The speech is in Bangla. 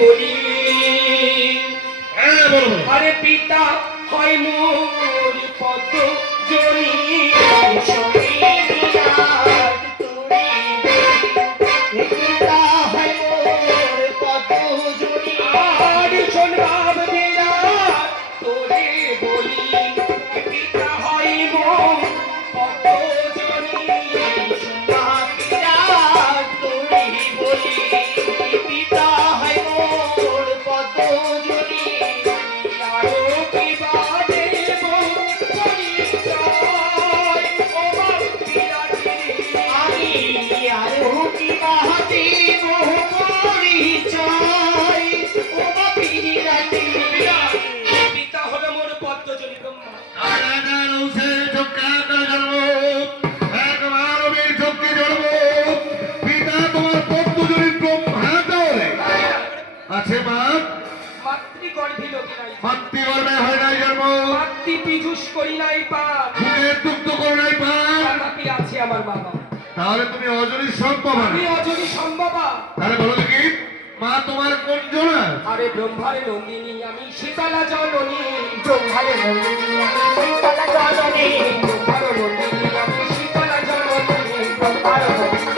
বলি হ্যাঁ বলো বলো। আরে পিতা হয় মোর পদ জনি আর শোন বাপ বিরাট তোরে বলি পিতা হয় মোর পদ জনি আরো কি বাদে পরিচয় ও বাপ বিরাট পিতা হলো মোর পদ্মজনী ব্রহ্মা আছে মা মাতৃগর্ভে লোকে নাই মাতৃগর্ভে হয় নাই জন্ম, মাতৃ পীযুষ করি নাই পাপ বুকের দুগ্ধ করে নাই পান, তথাপি আছে আমার বাবা তাহলে তুমি অজনী সম্ভব আমি অজনী সম্ভবা তাহলে বলো দেখি মা তোমার কোন জোড়া? আরে ব্রহ্মারে নন্দিনী আমি শীতলা জননী ব্রহ্মারে নন্দিনী আমি শীতলা জননী ব্রহ্মার নন্দিনী আমি শীতলা জননী ব্রহ্মার নন্দিনী